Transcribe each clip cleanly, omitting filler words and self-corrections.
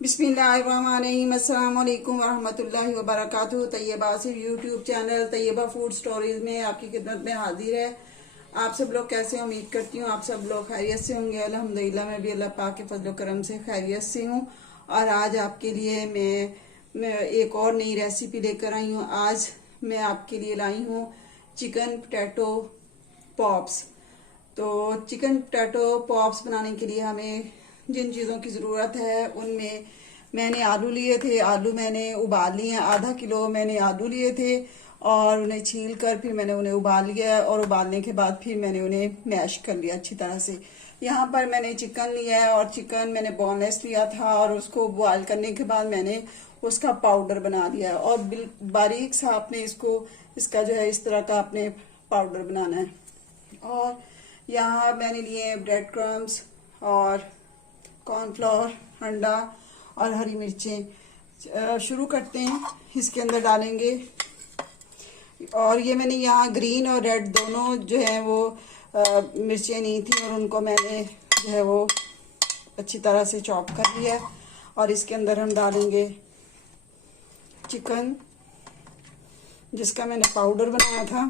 बिस्मिल्लाहिर्रहमानिर्रहीम अस्सलाम वालेकुम वरहमतुल्लाहि वबरकातुहू। तैयबा से YouTube channel Tayyaba food stories में आपकी खिदमत में हाजिर है। आप सब लोग कैसे हैं? उम्मीद करती हूँ आप सब लोग खैरियत से होंगे। अल्हम्दुलिल्लाह मैं भी अल्लाह पाक के फजल करम से खैरियत से हूँ। और आज आपके लिए मैं एक और नई रेसिपी लेकर आई हूँ। आज मैं आपके लिए लाई हूँ चिकन पोटैटो पॉप्स। तो चिकन पोटैटो पॉप्स बनाने के लिए हमें जिन चीज़ों की ज़रूरत है उनमें मैंने आलू लिए थे। आलू मैंने उबाल लिए हैं। आधा किलो मैंने आलू लिए थे और उन्हें छील कर फिर मैंने उन्हें उबाल लिया और उबालने के बाद फिर मैंने उन्हें मैश कर लिया अच्छी तरह से। यहाँ पर मैंने चिकन लिया है और चिकन मैंने बोनलेस लिया था और उसको बॉयल करने के बाद मैंने उसका पाउडर बना लिया और बारीक सा आपने इसका जो है इस तरह का आपने पाउडर बनाना है। और यहाँ मैंने लिए ब्रेड क्रम्स और कॉर्नफ्लोर, अंडा और हरी मिर्चें। शुरू करते हैं। इसके अंदर डालेंगे और ये मैंने यहाँ ग्रीन और रेड दोनों जो है वो मिर्चें नहीं थी और उनको मैंने जो है वो अच्छी तरह से चॉप कर लिया। और इसके अंदर हम डालेंगे चिकन जिसका मैंने पाउडर बनाया था।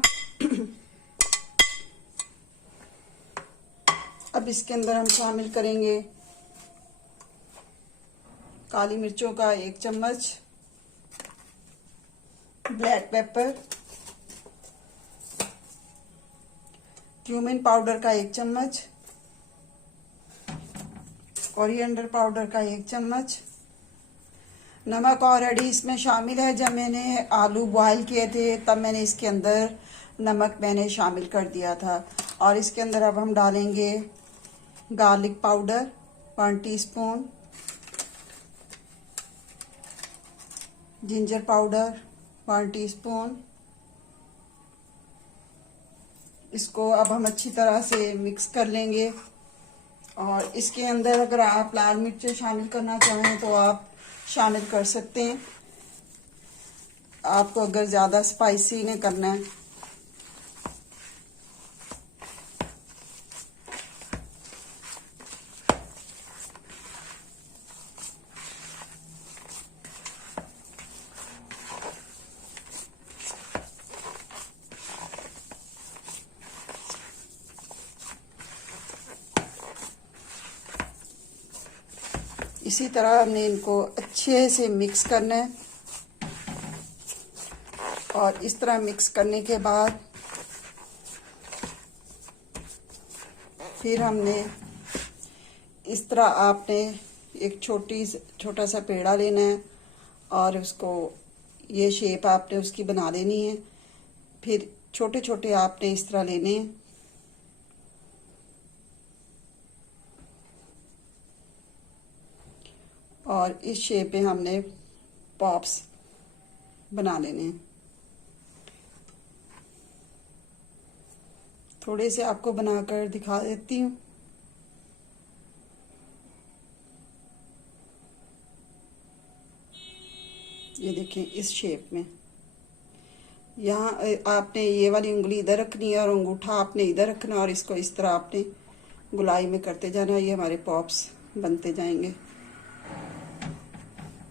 अब इसके अंदर हम शामिल करेंगे काली मिर्चों का 1 चम्मच, ब्लैक पेपर, क्यूमिन पाउडर का 1 चम्मच, कोरिएंडर पाउडर का 1 चम्मच। नमक ऑलरेडी इसमें शामिल है। जब मैंने आलू बॉयल किए थे तब मैंने इसके अंदर नमक मैंने शामिल कर दिया था। और इसके अंदर अब हम डालेंगे garlic powder 1 teaspoon, ginger powder 1 teaspoon. इसको अब हम अच्छी तरह से मिक्स कर लेंगे। और इसके अंदर अगर आप लाल मिर्च शामिल करना चाहें तो आप शामिल कर सकते हैं, आपको अगर ज़्यादा स्पाइसी नहीं करना है। इसी तरह हमने इनको अच्छे से मिक्स करना है। और इस तरह मिक्स करने के बाद फिर हमने इस तरह आपने एक छोटा सा पेड़ा लेना है और उसको ये शेप आपने उसकी बना देनी है। फिर छोटे छोटे आपने इस तरह लेने हैं और इस शेप में हमने पॉप्स बना लेने हैं। थोड़े से आपको बनाकर दिखा देती हूँ। ये देखें इस शेप में। यहाँ आपने ये वाली उंगली इधर रखनी है और अंगूठा आपने इधर रखना और इसको इस तरह आपने गुलाई में करते जाना। ये हमारे पॉप्स बनते जाएंगे।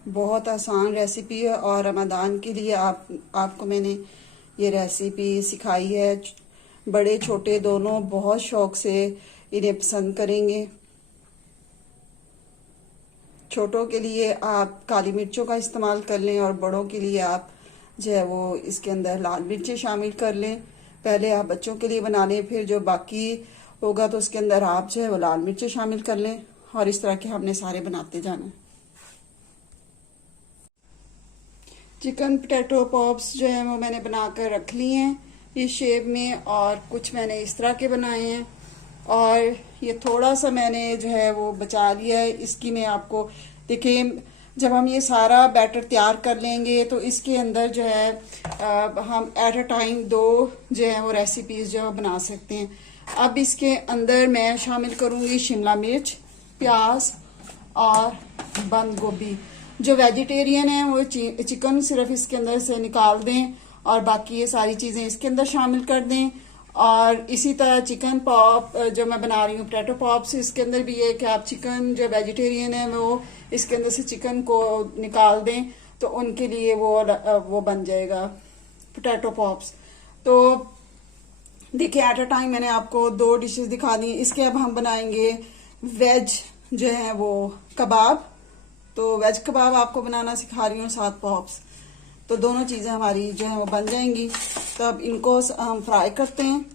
बहुत आसान रेसिपी है और रमज़ान के लिए आपको मैंने ये रेसिपी सिखाई है। बड़े छोटे दोनों बहुत शौक से इन्हें पसंद करेंगे। छोटों के लिए आप काली मिर्चों का इस्तेमाल कर लें और बड़ों के लिए आप जो है वो इसके अंदर लाल मिर्चें शामिल कर लें। पहले आप बच्चों के लिए बना लें, फिर जो बाकी होगा तो उसके अंदर आप जो है वो लाल मिर्चें शामिल कर लें। और इस तरह के हमने सारे बनाते जाना है। चिकन पोटैटो पॉप्स जो है वो मैंने बनाकर रख लिए हैं इस शेप में। और कुछ मैंने इस तरह के बनाए हैं और ये थोड़ा सा मैंने जो है वो बचा लिया है। इसकी मैं आपको देखिए, जब हम ये सारा बैटर तैयार कर लेंगे तो इसके अंदर जो है हम एट अ टाइम 2 जो है वो रेसिपीज़ जो बना सकते हैं। अब इसके अंदर मैं शामिल करूँगी शिमला मिर्च, प्याज और बंद गोभी। जो वेजिटेरियन है वो चिकन सिर्फ इसके अंदर से निकाल दें और बाकी ये सारी चीज़ें इसके अंदर शामिल कर दें। और इसी तरह चिकन पॉप जो मैं बना रही हूँ पोटैटो पॉप्स, इसके अंदर भी ये कि आप चिकन जो वेजिटेरियन है वो इसके अंदर से चिकन को निकाल दें तो उनके लिए वो बन जाएगा पोटैटो पॉप्स। तो देखिए एट अ टाइम मैंने आपको 2 डिशेस दिखा दी। इसके अब हम बनाएंगे वेज जो है वो कबाब। तो वेज कबाब आपको बनाना सिखा रही हूँ, साथ पॉप्स। तो दोनों चीज़ें हमारी जो है वो बन जाएंगी। तो अब इनको हम फ्राई करते हैं।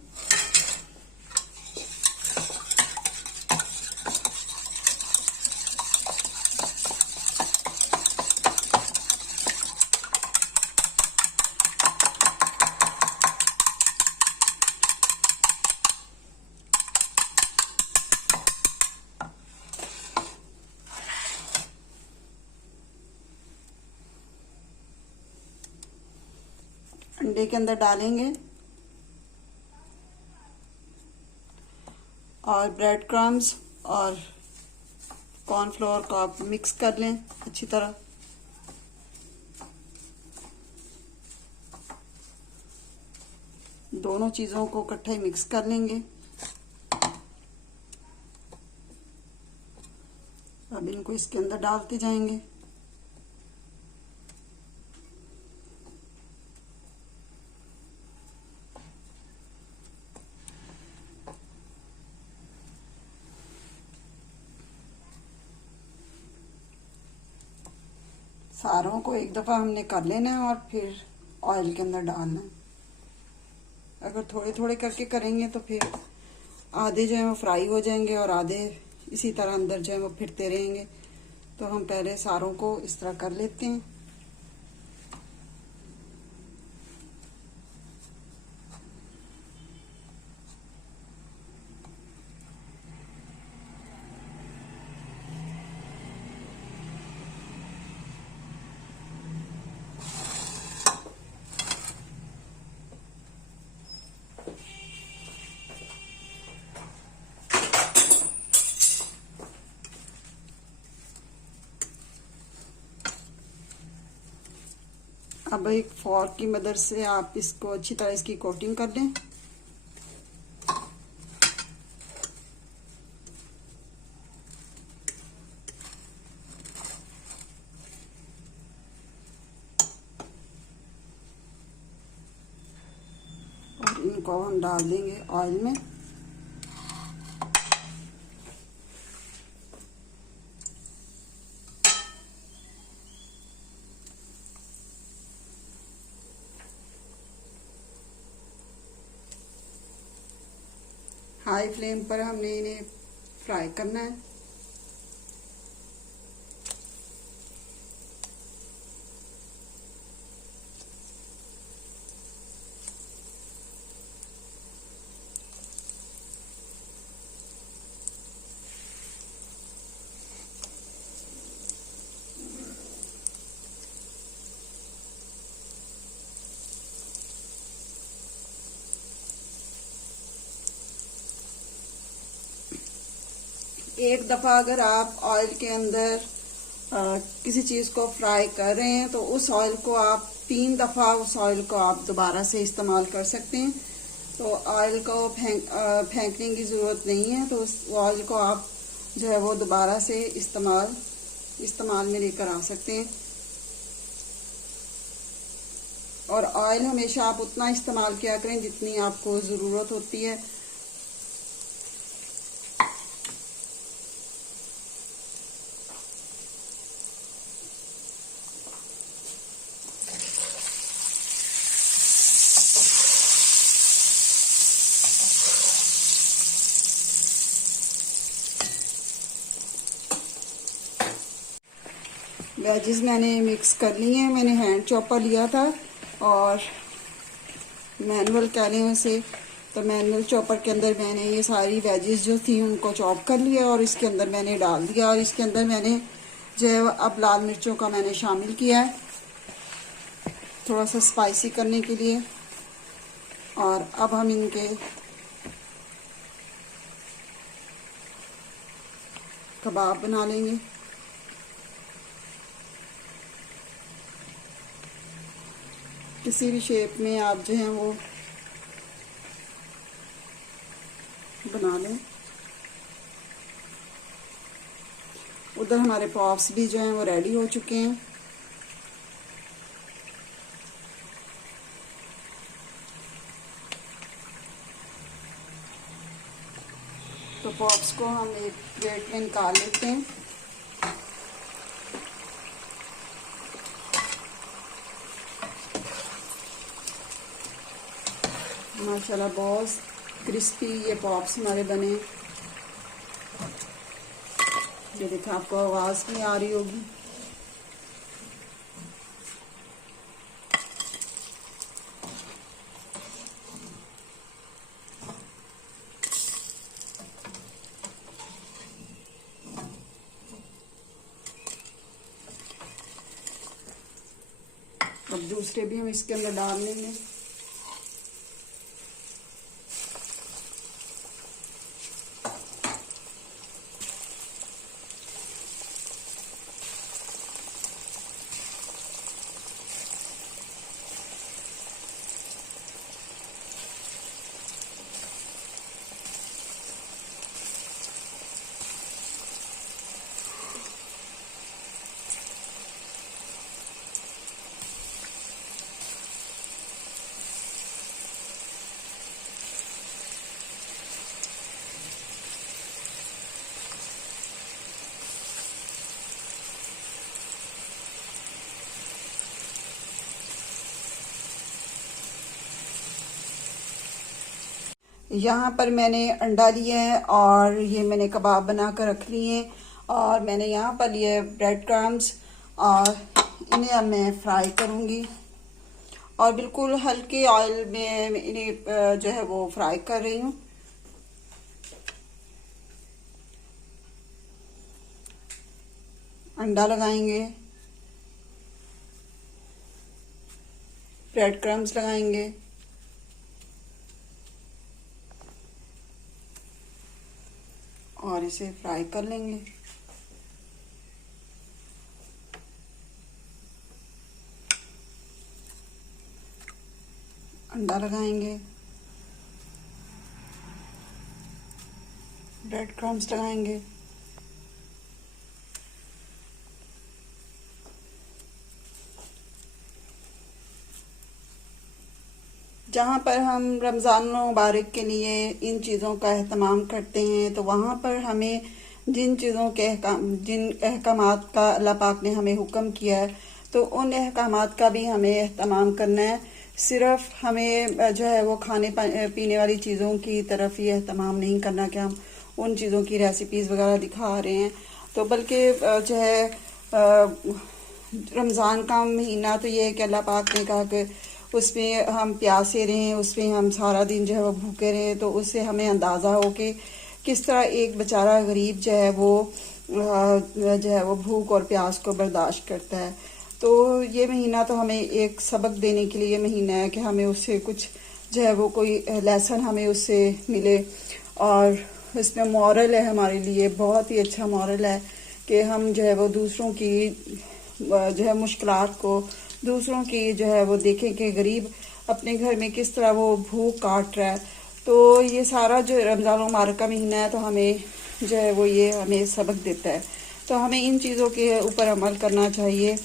अंडे के अंदर डालेंगे और ब्रेड क्रम्स और कॉर्नफ्लोर को आप मिक्स कर लें अच्छी तरह। दोनों चीज़ों को इकट्ठे मिक्स कर लेंगे। अब इनको इसके अंदर डालते जाएंगे। सारों को एक दफ़ा हमने कर लेना है और फिर ऑयल के अंदर डालना है। अगर थोड़े थोड़े करके करेंगे तो फिर आधे जो है वो फ्राई हो जाएंगे और आधे इसी तरह अंदर जो है वो फिरते रहेंगे। तो हम पहले सारों को इस तरह कर लेते हैं। अब एक फॉर्क की मदद से आप इसको अच्छी तरह इसकी कोटिंग कर लें। और इनको हम डाल देंगे ऑयल में। हाई फ्लेम पर हमने इन्हें फ्राई करना है। एक दफ़ा अगर आप ऑयल के अंदर किसी चीज़ को फ्राई कर रहे हैं तो उस ऑयल को आप 3 दफ़ा उस ऑयल को आप दोबारा से इस्तेमाल कर सकते हैं। तो ऑयल को फेंकने की ज़रूरत नहीं है। तो उस ऑयल को आप जो है वो दोबारा से इस्तेमाल में लेकर आ सकते हैं। और ऑयल हमेशा आप उतना इस्तेमाल किया करें जितनी आपको ज़रूरत होती है। वेजिस मैंने मिक्स कर ली हैं। मैंने हैंड चॉपर लिया था और मैनुअल कह लें उसे, तो मैनुअल चॉपर के अंदर मैंने ये सारी वेजिस जो थी उनको चॉप कर लिया और इसके अंदर मैंने डाल दिया। और इसके अंदर मैंने जो है अब लाल मिर्चों का मैंने शामिल किया है थोड़ा सा स्पाइसी करने के लिए। और अब हम इनके कबाब बना लेंगे। किसी भी शेप में आप जो है वो बना लें। उधर हमारे पॉप्स भी जो हैं वो रेडी हो चुके हैं। तो पॉप्स को हम एक प्लेट में निकाल लेते हैं। माशाल्लाह बहुत क्रिस्पी ये पॉप्स हमारे बने। ये देखो, आपको आवाज़ नहीं आ रही होगी। अब दूसरे भी हम इसके अंदर डाल लेंगे। यहाँ पर मैंने अंडा लिया है और ये मैंने कबाब बना कर रख लिए हैं। और मैंने यहाँ पर लिए ब्रेड क्रम्स और इन्हें अब मैं फ्राई करूँगी और बिल्कुल हल्के ऑयल में इन्हें जो है वो फ्राई कर रही हूँ। अंडा लगाएंगे, ब्रेड क्रम्स लगाएंगे और इसे फ्राई कर लेंगे। अंडा लगाएंगे, ब्रेड क्रम्स लगाएंगे जहाँ पर हम रमज़ान मुबारक के लिए इन चीज़ों का एहतमाम करते हैं तो वहाँ पर हमें जिन चीज़ों के जिन अहकामात का अल्लाह पाक ने हमें हुक्म किया है तो उन अहकामात का भी हमें एहतमाम करना है। सिर्फ हमें जो है वो खाने पीने वाली चीज़ों की तरफ ही एहतमाम नहीं करना कि हम उन चीज़ों की रेसिपीज़ वगैरह दिखा रहे हैं, तो बल्कि जो है रमज़ान का महीना तो ये है कि अल्लाह पाक ने कहा कि उसमें हम प्यासे रहें, उसमें हम सारा दिन जो है वो भूखे रहें। तो उससे हमें अंदाज़ा हो कि किस तरह एक बेचारा गरीब जो है वो भूख और प्यास को बर्दाश्त करता है। तो ये महीना तो हमें एक सबक देने के लिए महीना है कि हमें उससे कुछ जो है वो कोई लेसन हमें उससे मिले। और इसमें मॉरल है हमारे लिए, बहुत ही अच्छा मॉरल है कि हम जो है वो दूसरों की जो है मुश्किलात को, दूसरों की जो है वो देखें कि गरीब अपने घर में किस तरह वो भूख काट रहा है। तो ये सारा जो रमज़ान मुबारक का महीना है तो हमें जो है वो ये हमें सबक देता है। तो हमें इन चीज़ों के ऊपर अमल करना चाहिए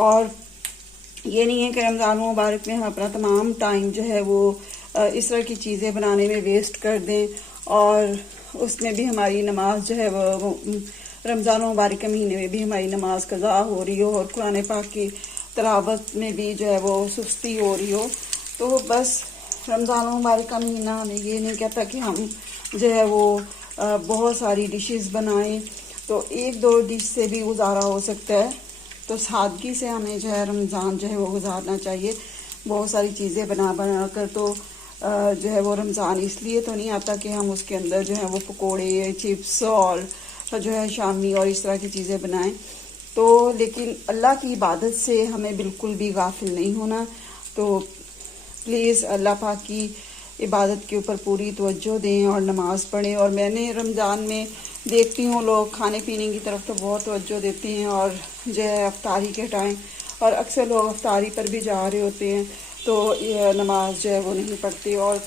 और ये नहीं है कि रमज़ान मुबारक में हम अपना तमाम टाइम जो है वो इस तरह की चीज़ें बनाने में वेस्ट कर दें और उसमें भी हमारी नमाज जो है वो रमज़ान मुबारक के महीने में भी हमारी नमाज कज़ा हो रही हो और कुरान पाक की तिलावत में भी जो है वो सुस्ती हो रही हो। तो बस रमज़ान मुबारक का महीना हमें ये नहीं कहता कि हम जो है वो बहुत सारी डिशेस बनाएं, तो एक दो डिश से भी गुजारा हो सकता है। तो सादगी से हमें जो है रमज़ान जो है वो गुजारना चाहिए। बहुत सारी चीज़ें बना कर तो जो है वो रमज़ान इसलिए तो नहीं आता कि हम उसके अंदर जो है वो पकोड़े, चिप्स और जो है शामी और इस तरह की चीज़ें बनाएं। तो लेकिन अल्लाह की इबादत से हमें बिल्कुल भी गाफिल नहीं होना। तो प्लीज़ अल्लाह पाक की इबादत के ऊपर पूरी तवज्जो दें और नमाज़ पढ़ें। और मैंने रमज़ान में देखती हूँ लोग खाने पीने की तरफ तो बहुत तवज्जो देते हैं और जो है अफ्तारी के टाइम, और अक्सर लोग अफ्तारी पर भी जा रहे होते हैं तो ये नमाज जो है वो नहीं पढ़ते। और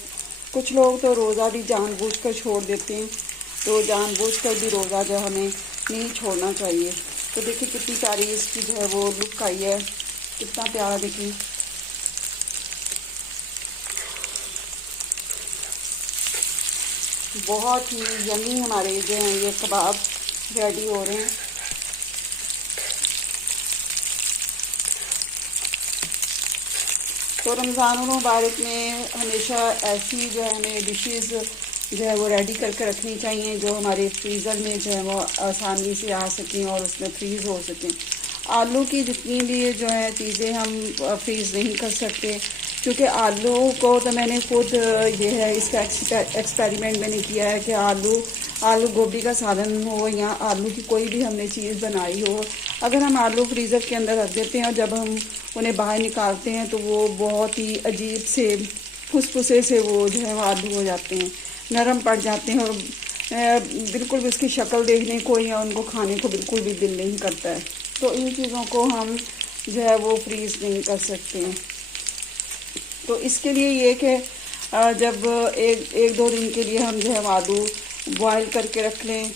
कुछ लोग तो रोज़ा भी जानबूझकर छोड़ देते हैं। तो जानबूझकर भी रोज़ा जो हमें नहीं छोड़ना चाहिए। तो देखिए कितनी प्यारी इसकी जो है वो लुक आई है, कितना प्यारा देखिए। बहुत ही यमी हमारे जो हैं ये कबाब रेडी हो रहे हैं। तो रमज़ान मुबारक में हमेशा ऐसी जो है हमें डिशेस जो है वो रेडी करके रखनी चाहिए जो हमारे फ्रीज़र में जो है वो आसानी से आ सकें और उसमें फ्रीज़ हो सकें। आलू की जितनी भी जो है चीज़ें हम फ्रीज़ नहीं कर सकते, क्योंकि आलू को तो मैंने खुद ये है इसका एक्सपेरिमेंट मैंने किया है कि आलू गोभी का सालन हो या आलू की कोई भी हमने चीज़ बनाई हो, अगर हम आलू फ्रीज़र के अंदर रख देते हैं और जब हम उन्हें बाहर निकालते हैं तो वो बहुत ही अजीब से फुसफुसे से वो जो है वो आलू हो जाते हैं, नरम पड़ जाते हैं और बिल्कुल भी उसकी शक्ल देखने को या उनको खाने को बिल्कुल भी दिल नहीं करता है। तो इन चीज़ों को हम जो है वो फ्रीज़ नहीं कर सकते हैं। तो इसके लिए ये कि जब एक दो दिन के लिए हम जो है आलू बॉयल करके रख लें,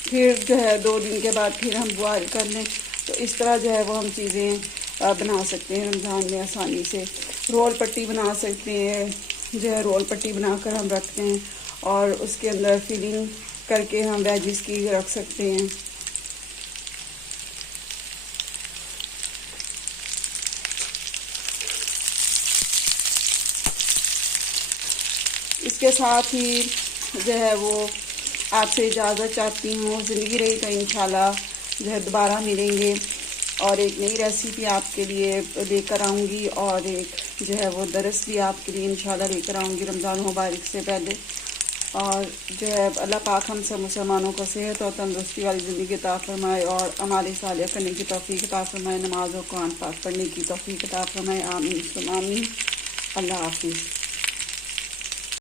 फिर जो है 2 दिन के बाद फिर हम बॉयल कर लें, तो इस तरह जो है वो हम चीज़ें बना सकते हैं रमज़ान में आसानी से। रोल पट्टी बना सकते हैं, जो है रोल पट्टी बनाकर हम रखते हैं और उसके अंदर फिलिंग करके हम वेजिस की रख सकते हैं। इसके साथ ही जो है वो आपसे इजाज़त चाहती हूँ। ज़िंदगी रही तो इंशाल्लाह जो है दोबारा मिलेंगे और एक नई रेसिपी आपके लिए लेकर आऊँगी और एक जो है वो दरस भी आपके लिए इंशाल्लाह लेकर आऊँगी रमज़ान मुबारक से पहले। और जो है अल्लाह पाक हम सब मुसलमानों को सेहत और तंदुरुस्ती वाली ज़िंदगी अता फरमाए और अमाल सालिह करने की तौफीक अता फरमाए, नमाज और कुरान पाक पढ़ने की तौफीक अता फरमाए। आमीन सुम्मा आमीन। अल्लाह हाफिज़।